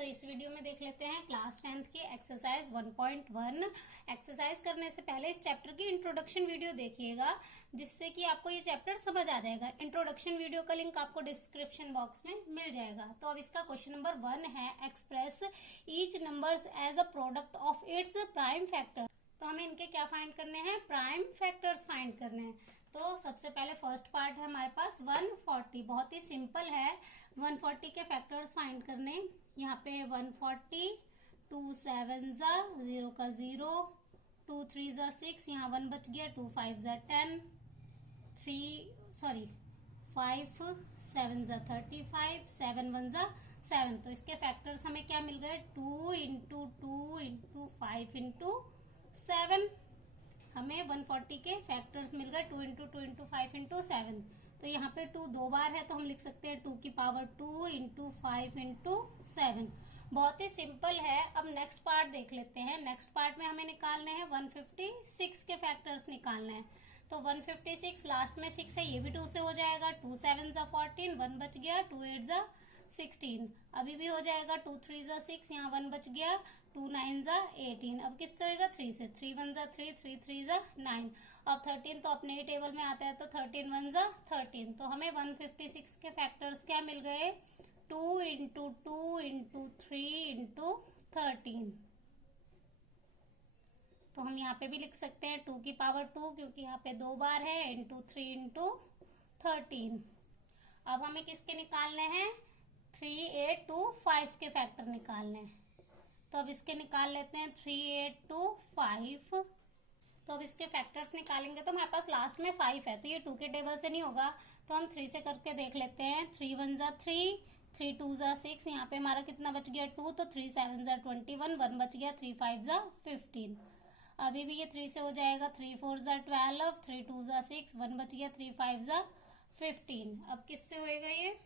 तो इस वीडियो में देख लेते हैं क्लास 10th की एक्सरसाइज 1.1। एक्सरसाइज करने से पहले इस चैप्टर की इंट्रोडक्शन वीडियो देखिएगा, जिससे कि आपको ये चैप्टर समझ आ जाएगा। इंट्रोडक्शन वीडियो का लिंक आपको डिस्क्रिप्शन बॉक्स में मिल जाएगा। तो अब इसका क्वेश्चन नंबर 1 है, express each numbers as a product of its prime factor. तो हमें इनके क्या फाइंड करने हैं? प्राइम फैक्टर्स फाइंड करने हैं। तो सबसे पहले फर्स्ट पार्ट है हमारे पास 140। बहुत ही सिंपल है 140 के फैक्टर्स फाइंड करने। यहाँ पे 140, 2 7 जा 0 का 0, 2 3 जा 6, यहाँ 1 बच गया, 2 5 जा 10, 5 7 जा 35, 7 1 जा 7। तो इसके फैक्टर्स हमें क्या मिल गए? 2 इंटू 2 इंटू 5 इंटू 7। हमें 140 के फैक्टर्स मिल गए 2 इंटू 2 इंटू 5 इंटू 7। तो यहाँ पे 2 दो बार है तो हम लिख सकते हैं 2 की पावर 2 इंटू 5 इंटू 7। बहुत ही सिंपल है। अब नेक्स्ट पार्ट देख लेते हैं। नेक्स्ट पार्ट में हमें निकालने हैं 156 के फैक्टर्स निकालने हैं। तो 156 लास्ट में 6 है, ये भी 2 से हो जाएगा। 2 7 जा 14, 1 बच गया, 2 8 जा 16, अभी भी हो जाएगा। 2 3 जा 6, यहाँ 1 बच गया, 2 9 जा 18। अब किससे होएगा? 3 से। 3 1 जा 3, 3 3 जा 9। अब 13 तो अपने ही टेबल में आता है, तो 13 1 जा 13। तो हमें 156 के फैक्टर्स क्या मिल गए? 2 इंटू 2 इंटू 3 इंटू 13। तो हम यहाँ पे भी लिख सकते हैं 2 की पावर 2, क्योंकि यहाँ पे 2 बार है, इंटू 3 इंटू 13। अब हमें किसके निकालने हैं? 3 8 2 5 के फैक्टर निकालने हैं। तो अब इसके निकाल लेते हैं 3 8 2 5। तो अब इसके फैक्टर्स निकालेंगे तो हमारे पास लास्ट में 5 है, तो ये 2 के टेबल से नहीं होगा, तो हम 3 से करके देख लेते हैं। 3 1 जा 3, 3 2 जा 6, यहाँ पे हमारा कितना बच गया? 2। तो 3 7 जा 21, 1 बच गया, 3 5 जा 15। अभी भी ये 3 से हो जाएगा। 3 4 जा 12, 3 2 जा 6, 1 बच गया, 3 5 जा 15। अब किससे होएगा ये?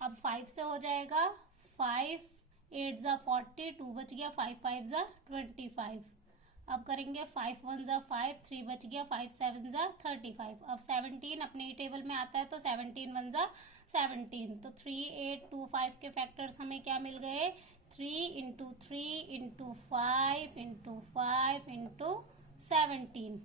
अब 5 से हो जाएगा। 5 8 जा 40, 2 बच गया, 5 5 जा 25। अब करेंगे 5 1 जा 5, 3 बच गया, 5 7 जा 35। अब 17 अपने ही टेबल में आता है, तो 17 1 जा 17। तो 3 8 2 5 के फैक्टर्स हमें क्या मिल गए? 3 इंटू 3 इंटू 5 इंटू 5 इंटू 17।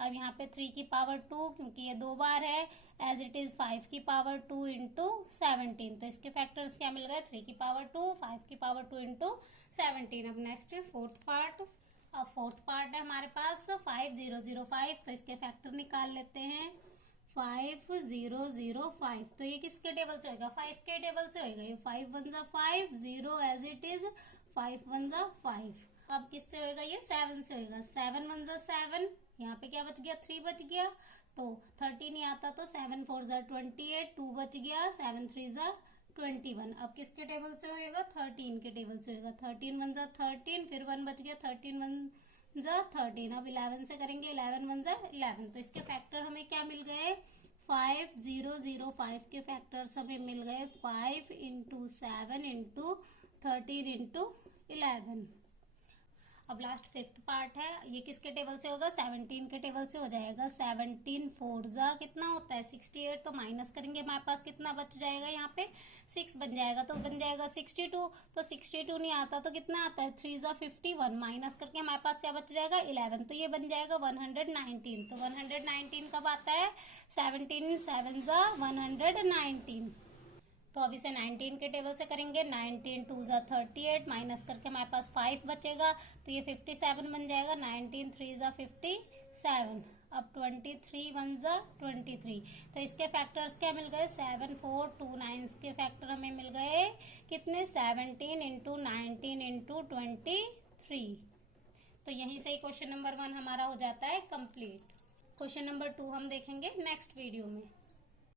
अब यहाँ पे 3 की पावर 2, क्योंकि ये 2 बार है, एज इट इज 5 की पावर 2 इंटू 17। तो इसके फैक्टर्स क्या मिल गए? 3 की पावर 2, 5 की पावर 2 इंटू 17। अब नेक्स्ट फोर्थ पार्ट। अब फोर्थ पार्ट है हमारे पास 5 0 0 5। तो इसके फैक्टर निकाल लेते हैं। 5 0 0 5, तो ये किसके टेबल से होगा? 5 के टेबल से होगा। ये 5 1 जा 5, 0 एज इट इज, 5 1 जा 5। अब किससे होएगा? ये 7 से होएगा। 7 1 जा 7, यहाँ पे क्या बच गया? 3 बच गया, तो 13 नहीं आता, तो 7 4 जा 28, 2 बच गया, 7 3 जा 21। अब किसके टेबल से होएगा? 13 के टेबल से होएगा। 13 1 जा 13, फिर 1 बच गया, 13 1 जा 13। अब 11 से करेंगे, 11 1 जा 11। तो इसके फैक्टर हमें क्या मिल गए? 5 0 0 5 के फैक्टर्स हमें मिल गए 5 इंटू 7 इंटू 13 इंटू 11। अब लास्ट फिफ्थ पार्ट है, ये किसके टेबल से होगा? 17 के टेबल से हो जाएगा। 17 4 जा कितना होता है? 68। तो माइनस करेंगे, हमारे पास कितना बच जाएगा? यहाँ पे 6 बन जाएगा, तो बन जाएगा 62। तो 62 नहीं आता, तो कितना आता है? 3 जा 51, माइनस करके हमारे पास क्या बच जाएगा? 11। तो ये बन जाएगा 119। तो 119 कब आता है? 17 7 जा 119। तो अब इसे 19 के टेबल से करेंगे। 19 2 जा 38, माइनस करके हमारे पास 5 बचेगा, तो ये 57 बन जाएगा। 19 3 जा 57। अब 23 1 जा 23। तो इसके फैक्टर्स क्या मिल गए? 7 4 2 9 के फैक्टर हमें मिल गए कितने? 17 इंटू 19 इंटू 23। तो यहीं से ही क्वेश्चन नंबर 1 हमारा हो जाता है कंप्लीट। क्वेश्चन नंबर 2 हम देखेंगे नेक्स्ट वीडियो में।